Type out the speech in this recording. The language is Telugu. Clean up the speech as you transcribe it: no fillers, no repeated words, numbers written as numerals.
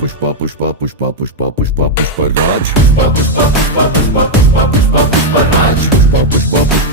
పుష్ప పుష్ప పుష్ప పుష్ప పుష్ప పుష్పరాజ్ పుష్ప పుష్ప పుష్ప పుష్ప పుష్ప పుష్ప పుష్పరాజ్ పుష్ప పుష్ప పుష్ప